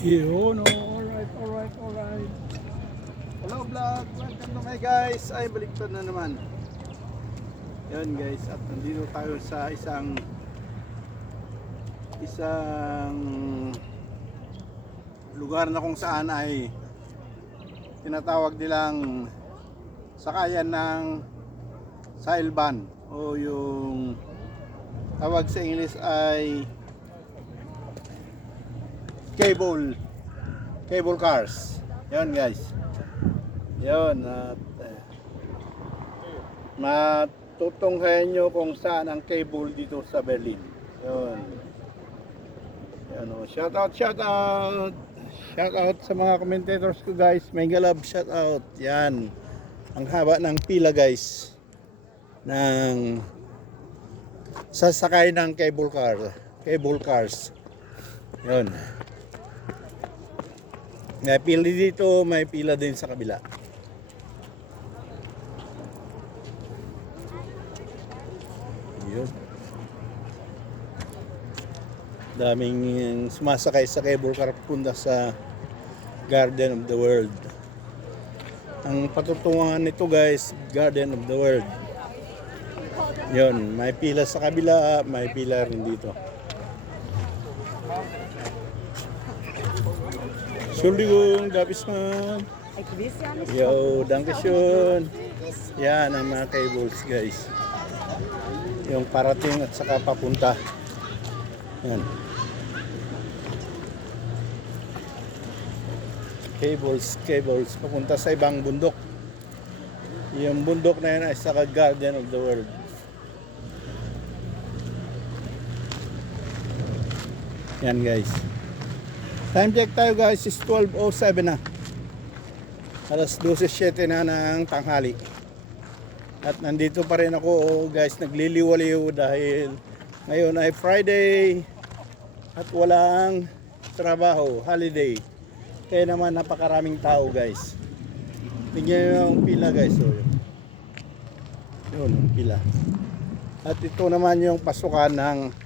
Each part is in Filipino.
Yun, alright, alright, alright. Hello vlog, welcome to my guys. Ay, baliktad na naman. Yan guys, at nandito tayo sa isang lugar na kung saan ay tinatawag nilang sakayan ng sailban o yung tawag sa English ay cable cars. Yan guys. Yun, at matutunghayan nyo kung saan ang cable dito sa Berlin. Yun. Yan, shout out sa mga commentators ko guys. Mega love, shout out. Yan, ang haba ng pila guys ng sasakay ng cable cars. Yun. May pila dito, may pila din sa kabila. Yun. Daming sumasakay sa cable car punta sa Garden of the World. Ang patutunguhan nito guys, Garden of the World. Yun, may pila sa kabila, may pila rin dito. Entschuldigung, darf ich mal? Yo, danke schön. Yan ang mga cables guys. Yung parating at saka papunta. Yan. Cables papunta sa ibang bundok. Yung bundok na yan ay sa Garden of the World. Yan guys. Time check tayo guys, is 12:07 na. Alas 12:07 na ng tanghali. At nandito pa rin ako guys, nagliliwaliw dahil ngayon ay Friday at walang trabaho, holiday. Kaya naman napakaraming tao guys. Tingnan nyo yung pila guys. So, yun, pila. At ito naman yung pasukan ng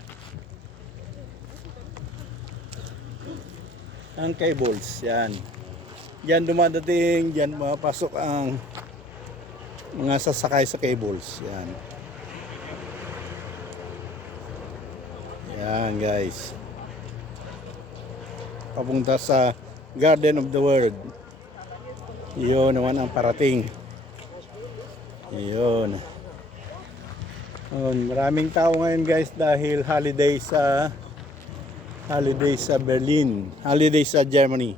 cables. Yan. Diyan dumadating, diyan mapasok ang mga sasakay sa cables. Yan. Yan guys. Papunta sa Garden of the World. Iyon naman ang parating. Iyon. Maraming tao ngayon guys dahil holiday sa Berlin, holiday sa Germany.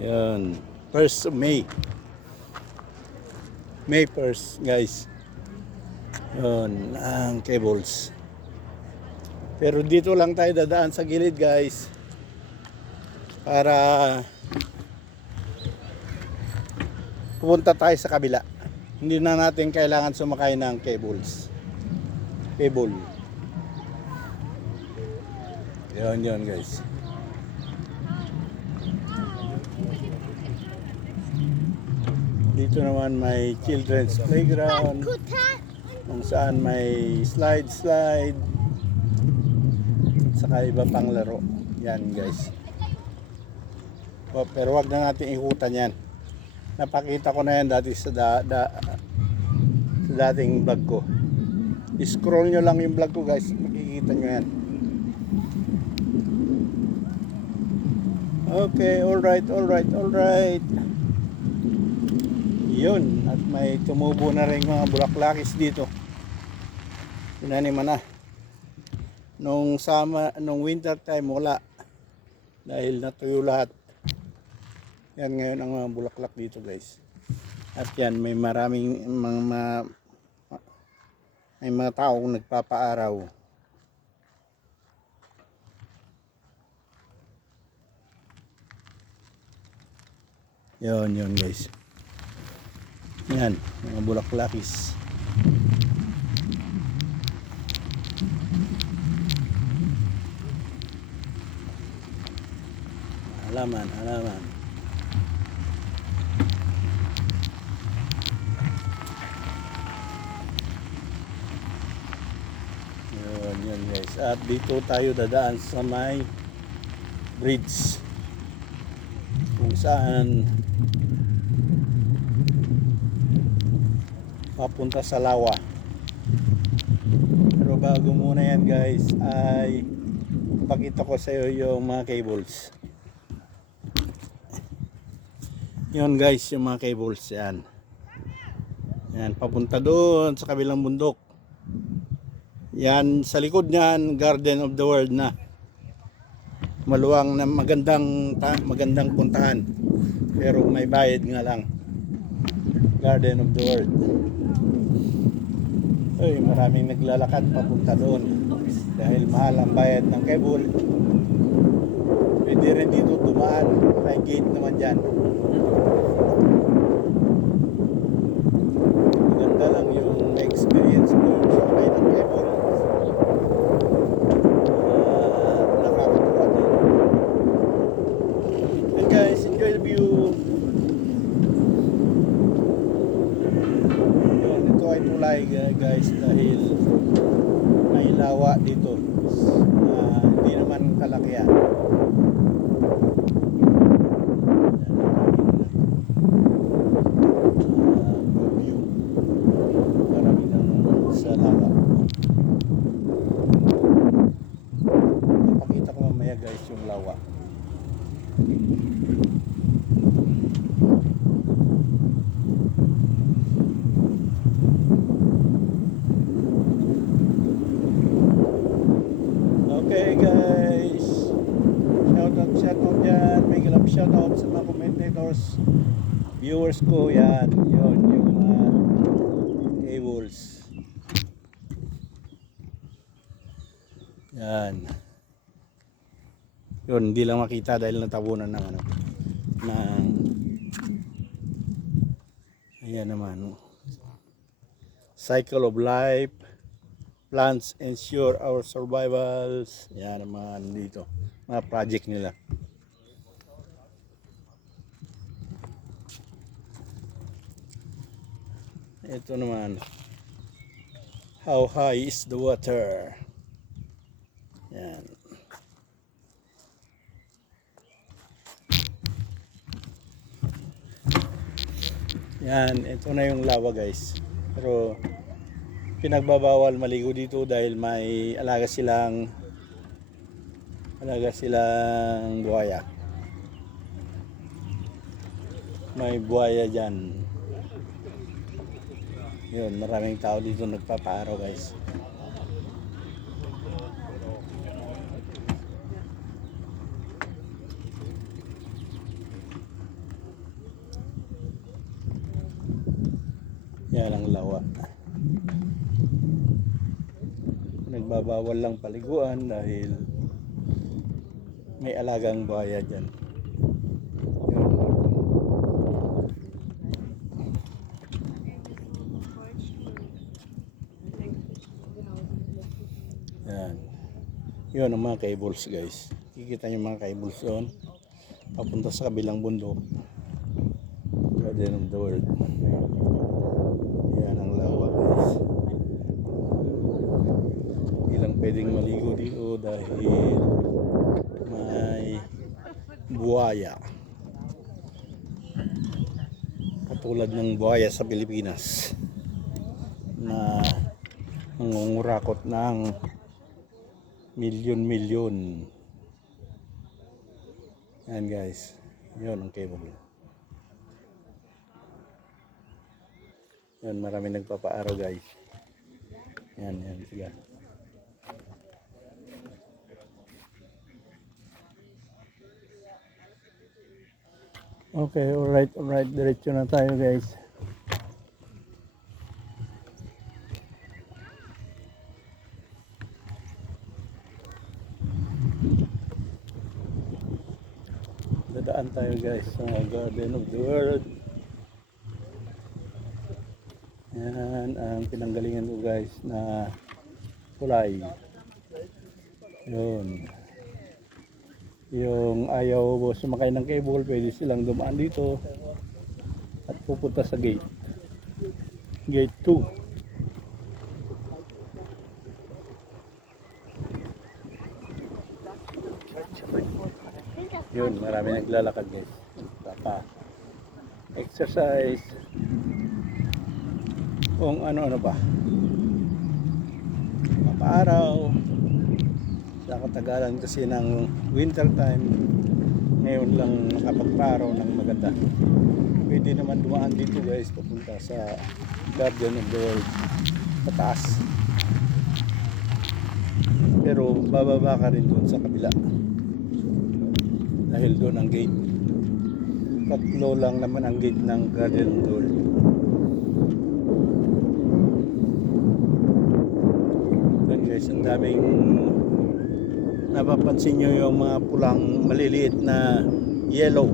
Yan, 1st of May. May 1st, guys. Yan, ang cables. Pero dito lang tayo dadaan sa gilid, guys. Para pupunta tayo sa kabila. Hindi na natin kailangan sumakay ng cable. Yan guys. Dito naman may children's playground kung saan may slide at saka iba pang laro. Yan guys. Pero wag na natin ikutan yan. Napakita ko na yan dati sa dating vlog ko. I-scroll nyo lang yung vlog ko guys, makikita nyo yan. Okay, alright. Yun, at may tumubo na rin mga bulaklakis dito. Pinaniman na. Nung winter time wala. Dahil natuyo lahat. Yan ngayon ang mga bulaklak dito guys. At yan, may maraming may mga taong nagpapaaraw. Yun guys. Yan, mga bulaklakis. Halaman. Yun guys, at dito tayo dadaan sa may bridge kung saan papunta sa Lawa. Pero bago muna yan guys ay pakita ko sa iyo yung mga cables. Yun guys, yung mga cables yan. Yan, papunta doon sa kabilang bundok. Yan, sa likod niyan, Garden of the World na. Maluwang na magandang puntahan. Pero may bayad nga lang. Garden of the World. Ay, maraming naglalakad papunta doon. Dahil mahal ang bayad ng cable. Pwede rin dito dumaan. May gate naman dyan. Maganda lang yung experience mo sa may ng cable. Nakakatuwa din. And guys, enjoy the view. Yun, ito ay tulay guys dahil may lawa dito. Hindi naman kalakihan. Ipakita ko mamaya guys yung lawa. Okay guys, shoutout dyan, may galap shoutout sa mga commentators, viewers ko. Yan, yun yung mga cables. Yan. Yun, hindi lang makita dahil natabunan ng ano. Ng ayan naman. Cycle of life. Plants ensure our survivals. Yan naman dito. Mga project nila. Ito naman. How high is the water? Yan. Yan, ito na yung lawa guys. Pero pinagbabawal maligo dito dahil may alaga silang buhaya. May buhaya dyan. Yun, maraming tao dito nagpapaaraw guys. Yan ang lawa. Nagbabawal lang paliguan dahil may alagang buhaya dyan. Yan. Yun ang mga cables guys. Kikita nyo mga cables yun. Papunta sa kabilang bundok. Garden of the World. Yan ang lawa guys. Hindi lang pwedeng maligo dito dahil may buhaya. Katulad ng buhaya sa Pilipinas na nangungurakot ng milyon-milyon. Yan guys. Yun ang cable. Yan, marami nagpapaaraw guys. Yan, sige. Okay, alright, diretso na tayo guys. Dadaan tayo guys sa Garden of the World. Yan ang pinanggalingan ko guys na kulay. Yun. Yung ayaw sumakay ng cable, pwede silang dumaan dito at pupunta sa gate 2. Yun, marami naglalakad guys. Papa exercise. Kung ano-ano pa. Papaaraw. Sa katagalan kasi ng winter time, ngayon lang nakapagparaw ng maganda. Pwede naman dumaan dito guys, papunta sa Garden of the World, pataas. Pero bababa ka rin doon sa kabila. Dahil doon ang gate. Tatlo lang naman ang gate ng Garden of the World. Doon guys, ang daming napapansin nyo yung mga pulang maliliit na yellow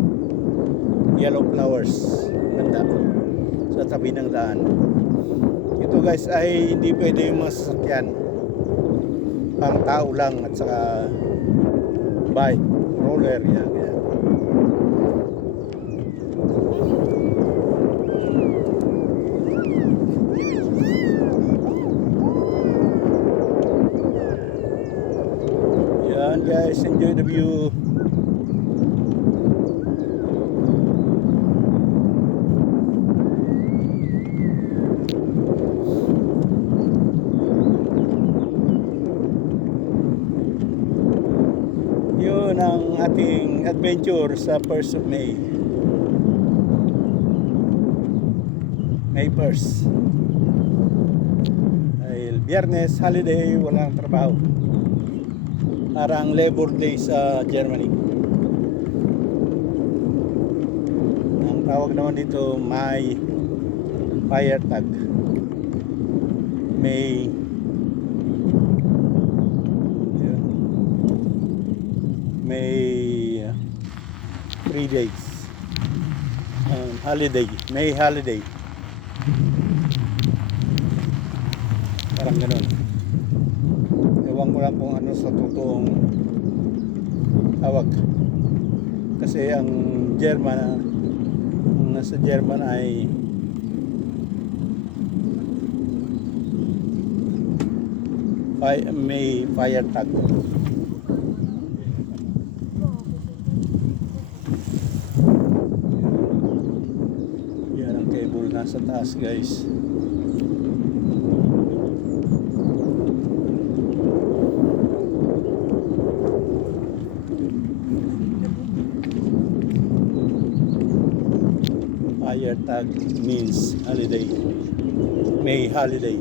flowers, ganda, sa tabi ng daan. Ito guys ay hindi pwede yung mga sasakyan, pang tao lang at saka bike, roller, yan. Yan guys, enjoy the view. Yun ang ating adventure sa 1st of May. May 1st. Dahil Biyernes, holiday, walang trabaho. Parang Labor Day sa Germany. Ang tawag naman dito, May Feiertag. May May 3 days holiday, May holiday, parang ganun. Ewan ko lang kung ano sa totoong tawag, kasi ang German, ang nasa German ay May Feiertag. Nasa taas guys. Feiertag means holiday. May holiday.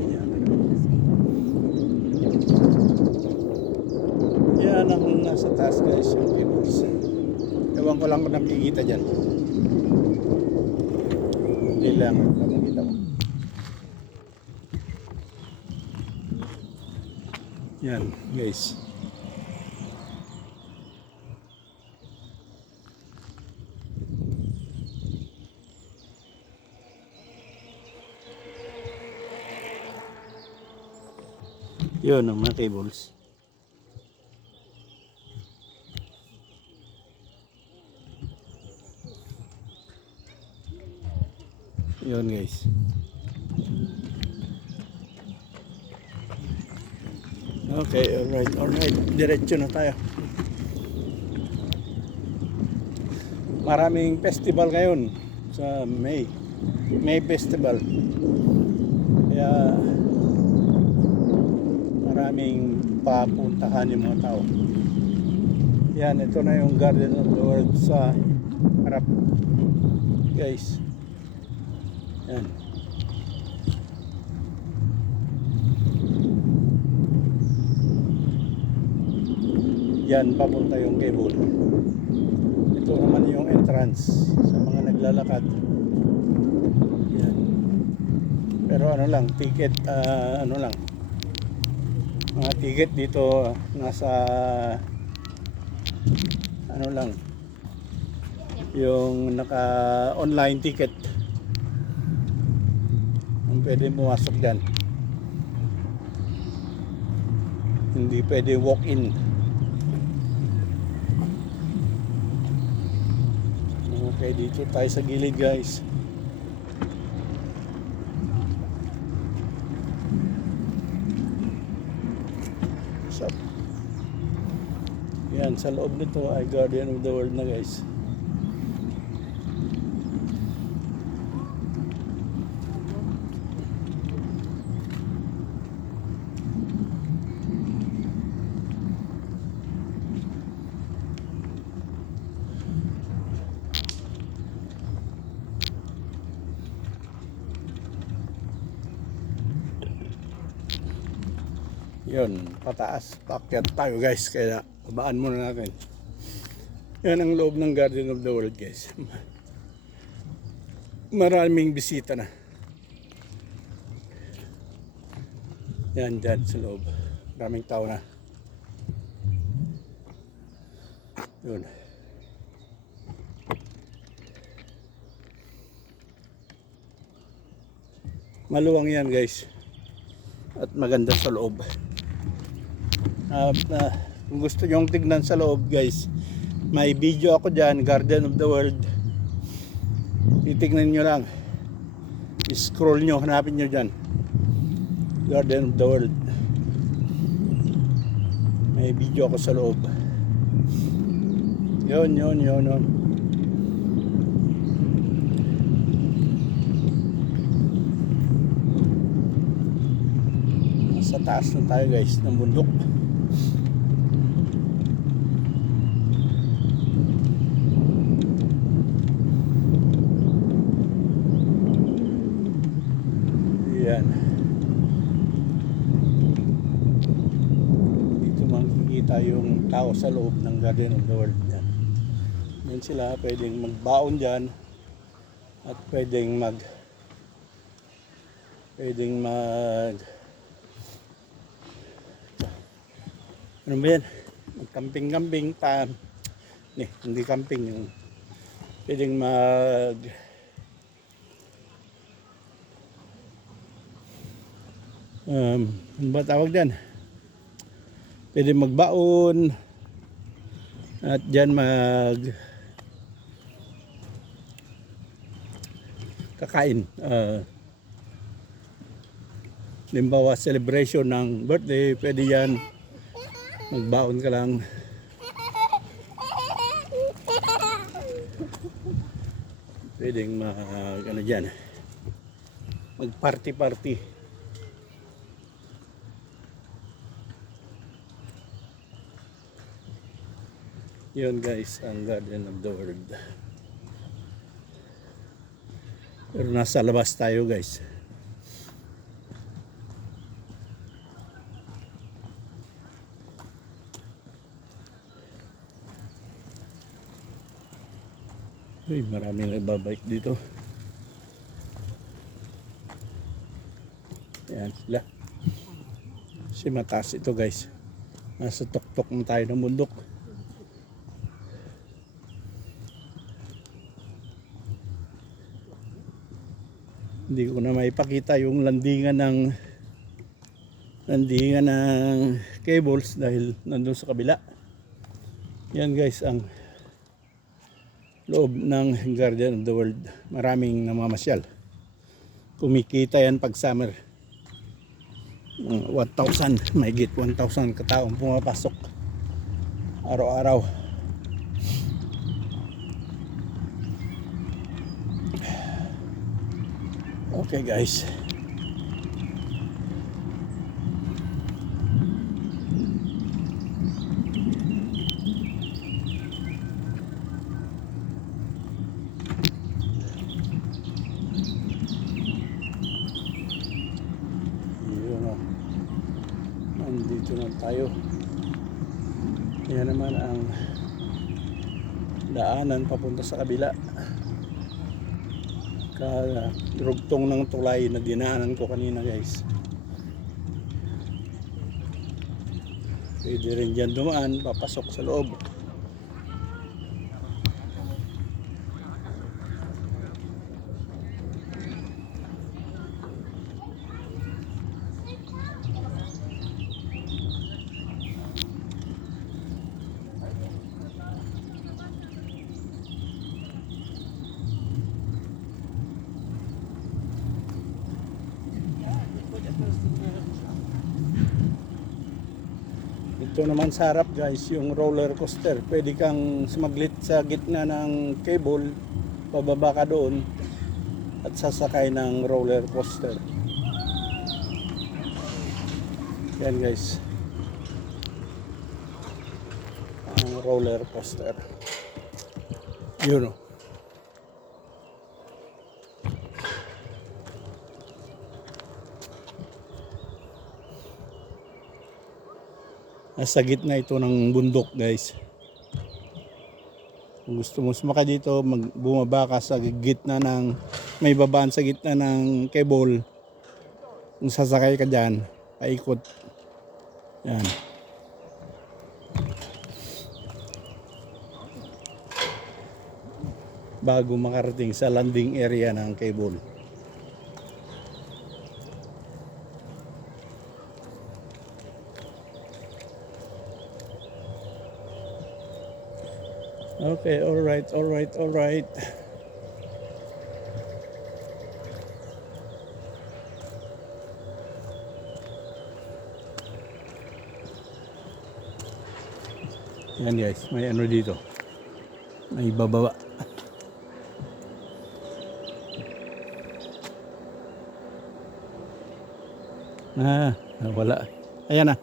Yan ang nasa taas guys, yung cables. Ewan ko lang kung nakikita dyan. Hindi lang, nakikita mo. Yan guys. Yun ang mga cables. Yun guys. Okay, alright. Diretso na tayo. Maraming festival ngayon sa May. May festival. Kaya maraming papuntahan yung mga tao. Yan, ito na yung Garden of the World sa harap. Guys. Yan. Yan, papunta yung cable. Ito naman yung entrance sa mga naglalakad. Yan. Pero ano lang, ticket, ano lang. Mga ticket dito nasa ano lang. Yung naka-online ticket. Pwede pumasok dyan. Hindi pwede walk-in. Okay, dito tayo sa gilid guys. Yan, sa loob nito ay Guardian of the World na guys. Yun, pataas. Paakyat tayo guys, kaya babaan muna natin. Yan ang loob ng Guardian of the World guys. Maraming bisita na. Yan dyan sa loob. Maraming tao na. Yun. Maluwang yan guys. At maganda sa loob. Kung gusto nyong tignan sa loob guys, may video ako dyan, Guardian of the World. Titignan nyo lang, scroll nyo, hanapin nyo dyan, Guardian of the World. May video ako sa loob. Yun. Sa taas na tayo guys ng bundok. Yan. Dito makikita yung tao sa loob ng Guardian of the World. Yan sila, pwedeng magbaon dyan at pwedeng mag ano ba yan? Mag-camping-camping hindi camping, yung pwedeng ano ba tawag dyan? Pwedeng magbaon at dyan kakain. Limbawa celebration ng birthday, pwede yan. Magbaon ka lang. Pwedeng ano dyan, mag-party. Yun guys, ang Guardian of the World. Pero nasa labas tayo guys. Uy, maraming nagbabike dito. Ayan sila. Kasi mataas ito guys. Nasa tuktok na tayo ng bundok. Hindi ko na maipakita yung landingan ng cables dahil nandun sa kabila. Yan guys ang loob ng Guardian of the World. Maraming namamasyal. Kumikita yan pag summer. 1,000, mahigit 1,000 kataong pumapasok araw-araw. Okay guys. Nandito na tayo. Yan naman ang daanan papunta sa kabila. Rugtong ng tulay na dinaanan ko kanina guys. Pwede rin dyan dumaan, papasok sa loob. Ito naman sa harap guys, yung roller coaster. Pwede kang sumaglit sa gitna ng cable, pababa ka doon at sasakay ng roller coaster. Yan guys, ang roller coaster. Yun o. Nasa gitna ito ng bundok guys. Kung gusto mo sumakay dito, bumaba ka sa gitna ng, may babaan sa gitna ng cable. Kung sasakay ka dyan, paikot. Yan. Bago makarating sa landing area ng cable. Okay, alright. Yan guys, may ano dito. May bababa. Wala. Ayan na.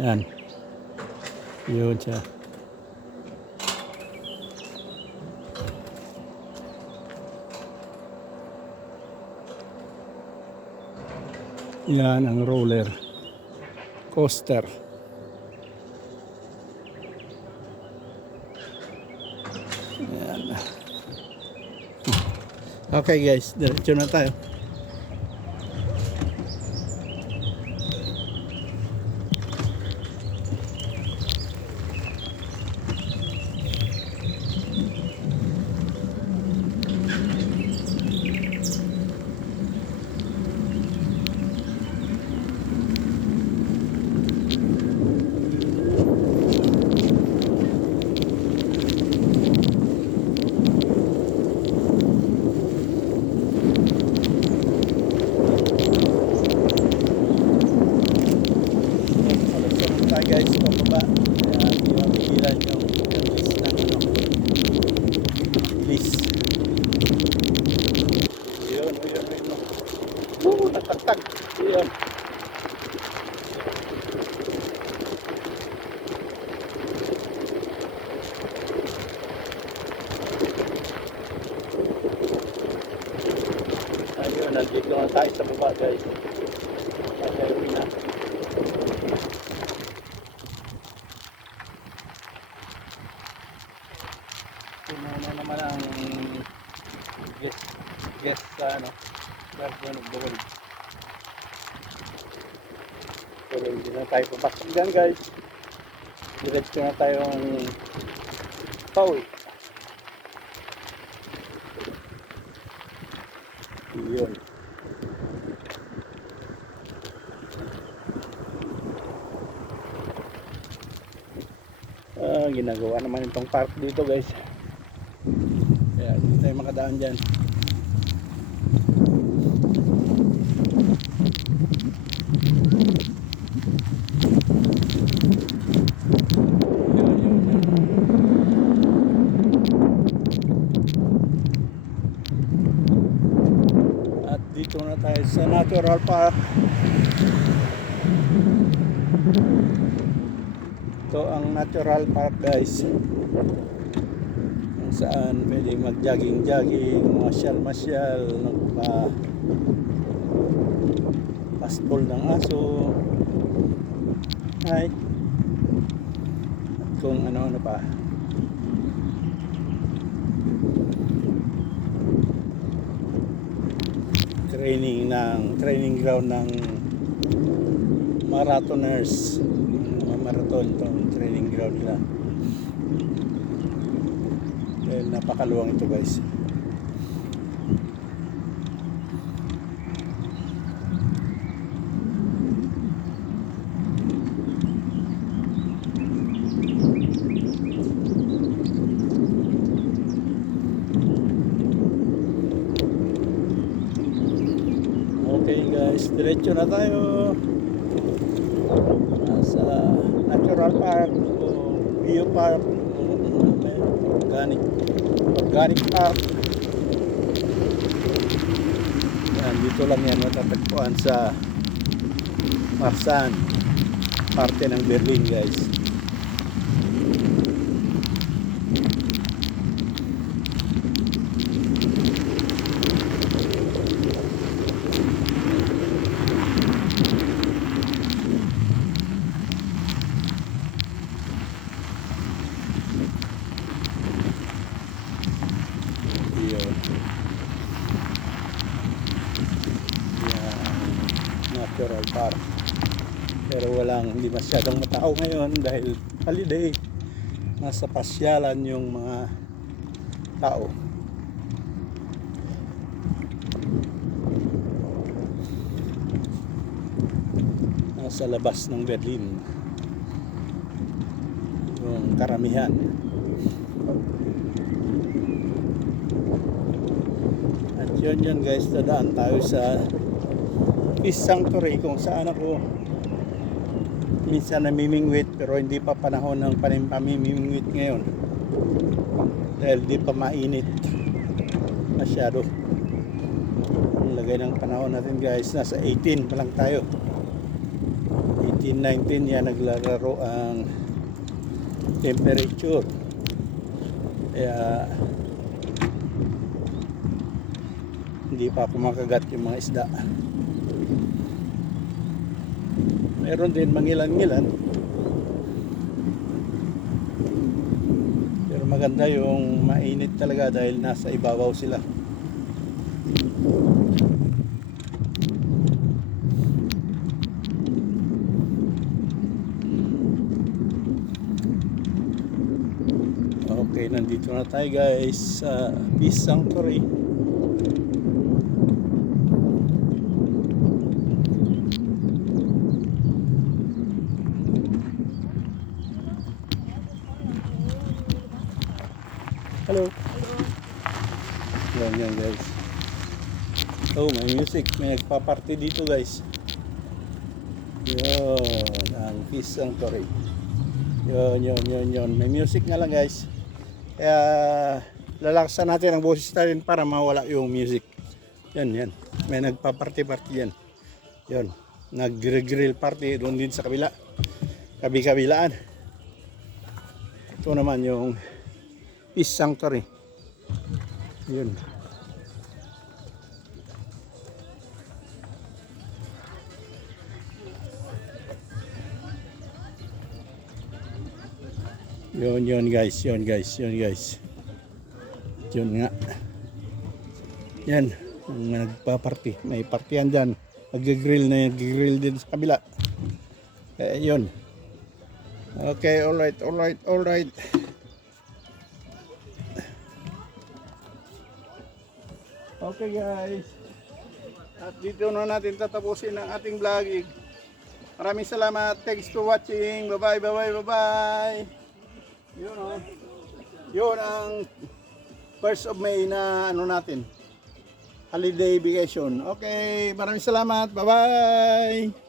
Yan. Yun siya. Yan ang roller coaster. Yan. Okay guys, diretso na tayo. Guys, pababa. Kaya hindi mapigilan yung list ng ano. List. Yun. Tagtag. Yun. Ayun, nandito na tayo sa baba guys. Ayun na. Puno naman ang guest sa ano, Garden of the World. Pero hindi na tayo papasok dyan guys. Diretso na tayo ang pauwi. Yun. Ginagawa naman itong park dito guys. Kaya hindi tayo makadaan dyan. At dito na tayo sa natural park. Ito ang natural park guys, kung saan pwede mag-jogging, masyal, pastol ng aso, at kung ano-ano pa. Training ground ng marathoners. Marathon itong training ground nila. Dahil napakaluwang ito guys. Okay guys, diretso na tayo. Sa natural park o bio park o organic park. Yan, dito lang yan matatagpuan sa Marsan, parte ng Berlin guys. Yun. Yan, natural park. Pero hindi masyadong matao ngayon dahil holiday. Nasa pasyalan yung mga tao. Nasa labas ng Berlin yung karamihan. At yun guys, dadaan tayo sa Peace Sanctuary kung saan ako minsan namimingwit, pero hindi pa panahon ng pamimingwit ngayon dahil di pa mainit masyado. Ang lagay ng panahon natin guys, nasa 18 pa lang tayo, 18-19 yan naglalaro ang temperature. Kaya hindi pa kumakagat yung mga isda. Meron din mangilan-ngilan, pero maganda yung mainit talaga dahil nasa ibabaw sila. Okay, nandito na tayo guys sa Peace Sanctuary. Hello. Yan guys. Oh, may music. May nagpa-party dito guys. Yun, ang Peace Sanctuary. Yun. May music nga lang guys. Kaya lalaksan natin ang boses natin para mawala yung music. Yan. May nagpa-party yan. Yun. Nag-grill party doon din sa kabila. Kabilaan. Ito naman yung Peace Sanctuary. Yun. Yun guys. Yun nga. Yan. Nagpa-party. May partyan dyan. Nag-grill din sa kabila. Yun. Okay, alright. Okay guys. At dito na natin tatapusin ang ating vlogging. Maraming salamat. Thanks for watching. Bye-bye. Yun ang 1st of May na natin. Holiday vacation. Okay, maraming salamat. Bye-bye.